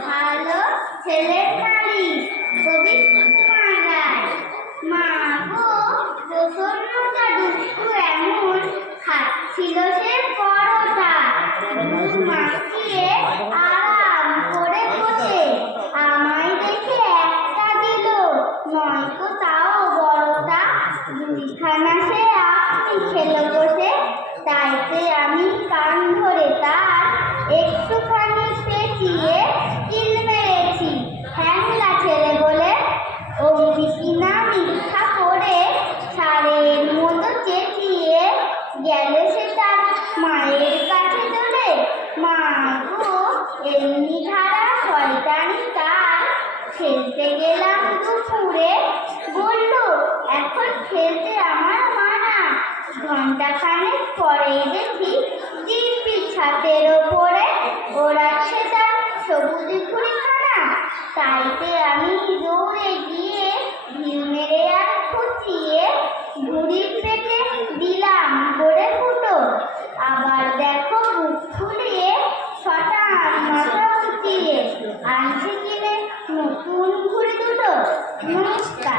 ভালো ছেলের নালিশ কবি সুকুমার রায়। মা গো, প্রসন্নতা দুষ্টু এমন খাচ্ছিল সে পরোটা, দুধ মাখিয়ে আরাম করে বসে। আমায় দেখে একটা দিল, নয়তো তাও বড়টা, দুইখানা সে আপনি খেলো বসে। তাইতে আমি কান ধরে তার একটুখানি পেঁচিয়ে কিল মেরেছি, হ্যাংলা ছেলে বলে। অমনি কিনা মিথ্যা করে সারের মতো চেঁচিয়ে গেল সে তার মায়ের কাছে চলে। মা গো, এমনি ধারা শয়তানি তার। খেলতে গেলাম দুপুরে, বলল এখন খেলতে আমার মানা। ঘণ্টাখানেক পরেই দেখি দিব্যি ছাদের ওপরে ওড়াচ্ছে তার সবুজ ঘুড়িখানা। তাইতে আমি দৌড়ে গিয়ে ঢিল মেরে আর খুঁচিয়ে ঘুড়ির পেটে দিলাম গড়ে ফুটো। আবার দেখো বুক ফুলিয়ে শটান মাথা উঁচিয়ে আনছে কিনে নতুন ঘুড়ি দুটো। নমস্কার।